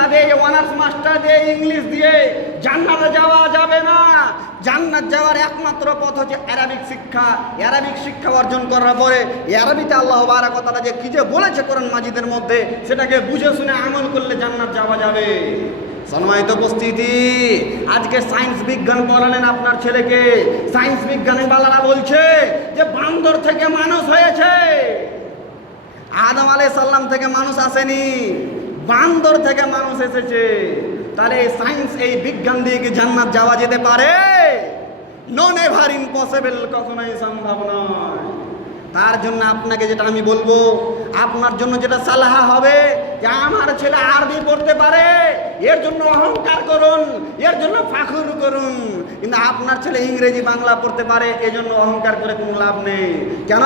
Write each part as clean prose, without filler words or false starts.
শিক্ষা দিয়ে, honours master দিয়ে, ইংলিশ দিয়ে জান্নাতে যাওয়া যাবে না। জান্নাত যাওয়ার একমাত্র পথ হচ্ছে আরবিক শিক্ষা। আরবিক শিক্ষা অর্জন করার পরে আরবিতে আল্লাহ বারাক ওয়া তাআলা যে কি যে বলেছে কোরআন মাজিদের মধ্যে, সেটাকে বুঝে শুনে আমল করলে জান্নাত যাওয়া যাবে। সম্মানিত উপস্থিতি, আজকে সায়েন্স বিজ্ঞান পড়ালেন আপনার ছেলেকে, সায়েন্স বিজ্ঞানী বালারা বলছে যে বান্দর থেকে মানুষ হয়েছে। আদম আলাইহিস সালাম থেকে মানুষ আসেনি, বান্দর থেকে মানুষ এসেছে। তাহলে সায়েন্স এই বিজ্ঞান দিয়ে কি জান্নাত যাওয়া যেতে পারে? নন এভার ইম্পসিবল, কখনোই সম্ভব নয়। তার জন্য আপনাকে যেটা আমি বলবো, আপনার জন্য যেটা সালাহা হবে যে আমার ছেলে আরবি পড়তে পারে, এর জন্য অহংকার করুন, এর জন্য ফাখর করুন। কিন্তু আপনার ছেলে ইংরেজি বাংলা পড়তে পারে, এজন্য অহংকার করে কোনো লাভ নেই। কেন?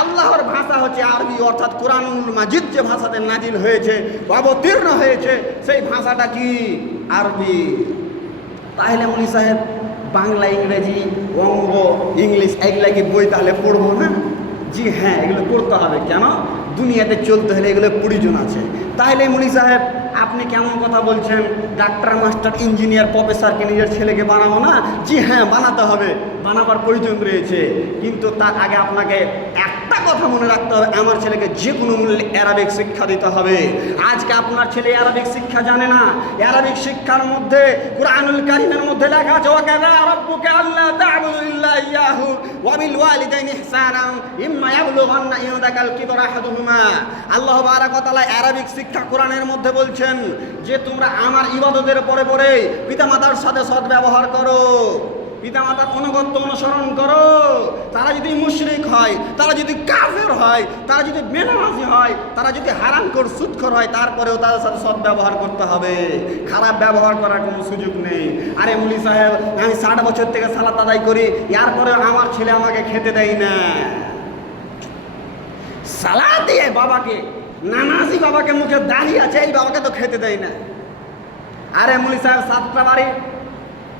আল্লাহর ভাষা হচ্ছে আরবি, অর্থাৎ কোরআনুল মাজিদ যে ভাষাতে নাজিল হয়েছে, অবতীর্ণ হয়েছে, সেই ভাষাটা কি? আরবি। তাহলে মুনি সাহেব বাংলা, ইংরেজি, অঙ্গ, ইংলিশ এগুলা কি বই তাহলে পড়বো না? জি হ্যাঁ, এগুলো পড়তে হবে। কেন? দুনিয়াতে চলতে হলে এগুলো প্রয়োজন আছে। তাহলে মুনি সাহেব আপনি কেমন কথা বলছেন? ডাক্তার, মাস্টার, ইঞ্জিনিয়ার, প্রফেসরকে নিজের ছেলেকে বানাবো না? জি হ্যাঁ, বানাতে হবে, বানাবার প্রয়োজন রয়েছে। কিন্তু তার আগে আপনাকে একটা কথা মনে রাখতে হবে, আমার ছেলেকে যে কোনো মূল্যে আরবিক শিক্ষা দিতে হবে। আজকে আপনার ছেলে আরবিক শিক্ষা জানে না। আরবিক শিক্ষার মধ্যে কুরআনুল কারীমের মধ্যে লেখা আছে ওয়াকাযা রাব্বুকা আল্লা তা'বুদু ইল্লা ইয়াহু ওয়া বিল ওয়ালিদাইনি ইহসানা ইম্মা ইয়াবলুগান্না ইনদাকাল কিবরা আহাদুহুমা। আল্লাহ বারাক ওয়া তাআলা আরবিক শিক্ষা কোরআনের মধ্যে বলছেন যে তোমরা আমার ইবাদতের পরে পরে পিতামাতার সাথে সদ্ব্যবহার করো, পিতামাতার অনুগত্য অনুসরণ করো। তারা যদি মুশরিক হয়, তারা যদি কাফের হয়, তারা যদি বেনামাজি হয়, তারা যদি হারামখোর সুদখোর হয়, তারপরেও তাদের সাথে সদ্ব্যবহার করতে হবে। খারাপ ব্যবহার করার কোনো সুযোগ নেই। আরে মুলি সাহেব, আমি 60 বছর থেকে সালাত আদায় করি, এরপরে আমার ছেলে আমাকে খেতে দেয় না। সালাত দিয়ে বাবাকে, নামাজি বাবাকে মুখে দাঁড়িয়ে আছে, এই বাবাকে তো খেতে দেয় না। আরে মুলি সাহেব, 7টা বাড়ি,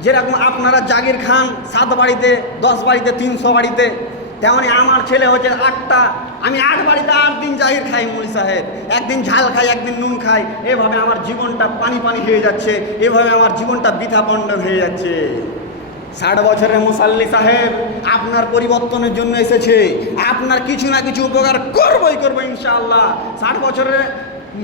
যেরকম আপনারা জাগির খান 7 বাড়িতে, 10 বাড়িতে, 300 বাড়িতে, তেমনি আমার ছেলে হচ্ছে 8টা। আমি 8 বাড়িতে 8 দিন জাগির খাই মুলি সাহেব, একদিন ঝাল খাই, একদিন নুন খাই। এভাবে আমার জীবনটা পানি পানি হয়ে যাচ্ছে, এভাবে আমার জীবনটা বৃথা পণ্ড হয়ে যাচ্ছে। 60 বছরের মুসাল্লি সাহেব আপনার পরিবর্তনের জন্য এসেছে, আপনার কিছু না কিছু উপকার করবই করবো ইনশাআল্লাহ। 60 বছরের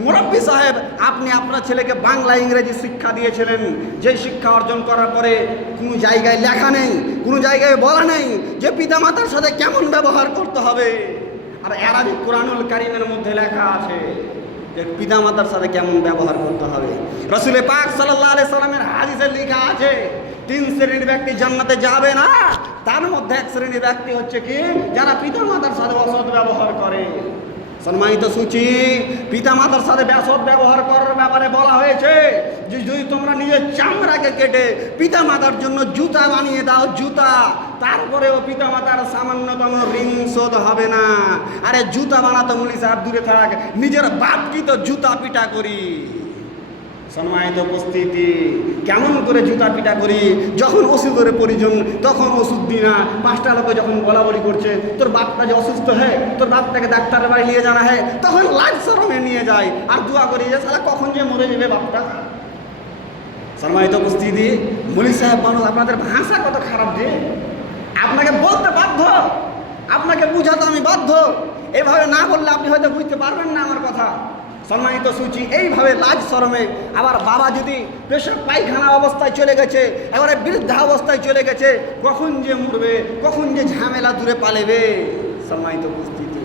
মুরব্বী সাহেব, আপনি আপনার ছেলেকে বাংলা, ইংরেজি শিক্ষা দিয়েছিলেন, যে শিক্ষা অর্জন করার পরে কোনো জায়গায় লেখা নেই, কোনো জায়গায় বলা নেই যে পিতামাতার সাথে কেমন ব্যবহার করতে হবে। আর আরবি কুরআনুল কারীমের মধ্যে লেখা আছে যে পিতামাতার সাথে কেমন ব্যবহার করতে হবে। রাসূল পাক সাল্লাল্লাহু আলাইহি সাল্লামের হাদিসে লেখা আছে 3 শ্রেণীর ব্যক্তি জান্নাতে যাবে না। তার মধ্যে 1 শ্রেণীর ব্যক্তি হচ্ছে কি? যারা পিতামাতার সাথে অসৎ ব্যবহার করে। সম্মানিত সূচি, পিতামাতার সাথে অসৎ ব্যবহার করার ব্যাপারে বলা হয়েছে যে যদি তোমরা নিজের চামড়াকে কেটে পিতামাতার জন্য জুতা বানিয়ে দাও, জুতা, তারপরেও পিতামাতার সামান্যতম ঋণ শোধ হবে না। আরে জুতা বানাতে মুলি সাহেব দূরে থাক, নিজের বাপকে তো জুতা পিটা করি। সম্মানিত উপস্থিতি, কেমন করে জুতা পিটা করি? যখন ওষুধের প্রয়োজন তখন ওষুধ দিই না। 5টা লোকে যখন বলাবলি করছে তোর বাপটা যে অসুস্থ হয়, তোর বাপটাকে ডাক্তারের বাড়ি নিয়ে জানা হয়, তখন লাজ শরমে নিয়ে যায় আর দোয়া করি যে সালা কখন যে মরে যাবে বাপটা। সম্মানিত উপস্থিতি, মুলি সাহেব মানুষ, আপনাদের ভাষা কত খারাপ যে আপনাকে বলতে বাধ্য, আপনাকে বুঝাতে আমি বাধ্য। এভাবে না বললে আপনি হয়তো বুঝতে পারবেন না আমার কথা। সম্মানিত সূচি, এইভাবে লাজ শরমে আবার বাবা যদি পেশাব পায়খানা অবস্থায় চলে গেছে, এবারে বৃদ্ধা অবস্থায় চলে গেছে, কখন যে মরবে, কখন যে ঝামেলা দূরে পালেবে। সম্মানিত উপস্থিতি,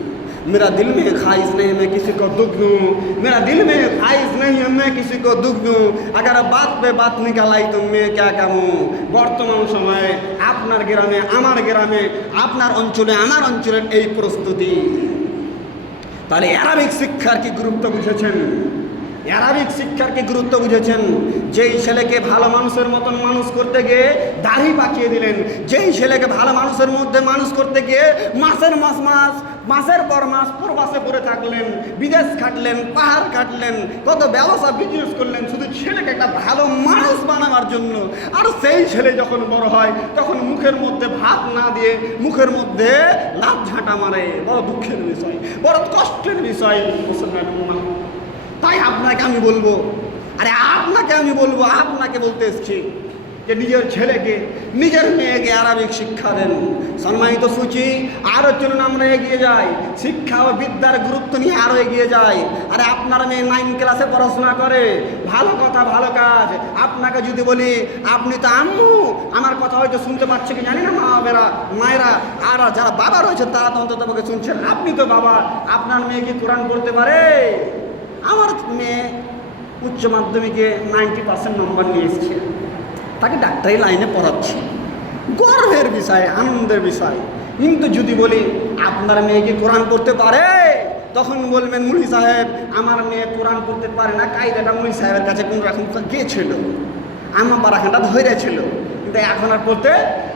मेरा दिल में ख्वाहिश नहीं मैं किसी को दुख दूँ, मेरा दिल में ख्वाहिश नहीं है मैं किसी को दुख दूँ, अगर बात पे बात निकल आई तो मैं क्या कहूँ। বর্তমান সময়ে আপনার গ্রামে, আমার গ্রামে, আপনার অঞ্চলে, আমার অঞ্চলের এই প্রস্তুতি। তাহলে আরবিক শিক্ষার কি গুরুত্ব বুঝেছেন? আরবিক শিক্ষার কি গুরুত্ব বুঝেছেন? যেই ছেলেকে ভালো মানুষের মতন মানুষ করতে গিয়ে দাড়ি পাকিয়ে দিলেন, যেই ছেলেকে ভালো মানুষের মধ্যে মানুষ করতে গিয়ে মাসের পর মাস প্রবাসে পড়ে থাকলেন, বিদেশ খাটলেন, পাহাড় কাটলেন, কত ব্যবসা বিজনেস করলেন শুধু ছেলেকে একটা ভালো মানুষ বানাবার জন্য। আর সেই ছেলে যখন বড় হয় তখন মুখের মধ্যে ভাত না দিয়ে মুখের মধ্যে লাভ ঝাঁটা মারে। বড় দুঃখের বিষয়, বড় কষ্টের বিষয়। তাই আপনাকে আমি বলবো, আরে আপনাকে আমি বলবো, আপনাকে বলতে এসছি যে নিজের ছেলেকে, নিজের মেয়েকে আরবিক শিক্ষা দেন। সম্মানিত সূচি, আরও চলুন আমরা এগিয়ে যাই, শিক্ষা ও বিদ্যার গুরুত্ব নিয়ে আরও এগিয়ে যাই। আরে আপনার মেয়ে 9 ক্লাসে পড়াশোনা করে, ভালো কথা ভালো কাজ। আপনাকে যদি বলি, আপনি তো আম্মু, আমার কথা হয়তো শুনতে পাচ্ছে কি জানি না, মায়েরা আর যারা বাবা রয়েছে তারা তো অন্তত আমাকে শুনছেন। আপনি তো বাবা, আপনার মেয়ে কি কোরআন পড়তে পারে? আমার মেয়ে উচ্চ মাধ্যমিকে 90% নম্বর নিয়ে এসেছে, তাকে ডাক্তারি লাইনে পড়াচ্ছি, গর্বের বিষয়, আনন্দের বিষয়। কিন্তু যদি বলি আপনার মেয়ে কি কোরআন পড়তে পারে, তখন বলবেন মুলি সাহেব আমার মেয়ে কোরআন পড়তে পারে না, কায়দাটা মুলি সাহেবের কাছে কোন রকম গিয়েছিল, আমার বারাখানটা ধরেছিল, কিন্তু এখন আর পড়তে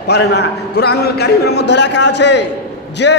পারে না। কোরআনুল কারীমের মধ্যে লেখা আছে যে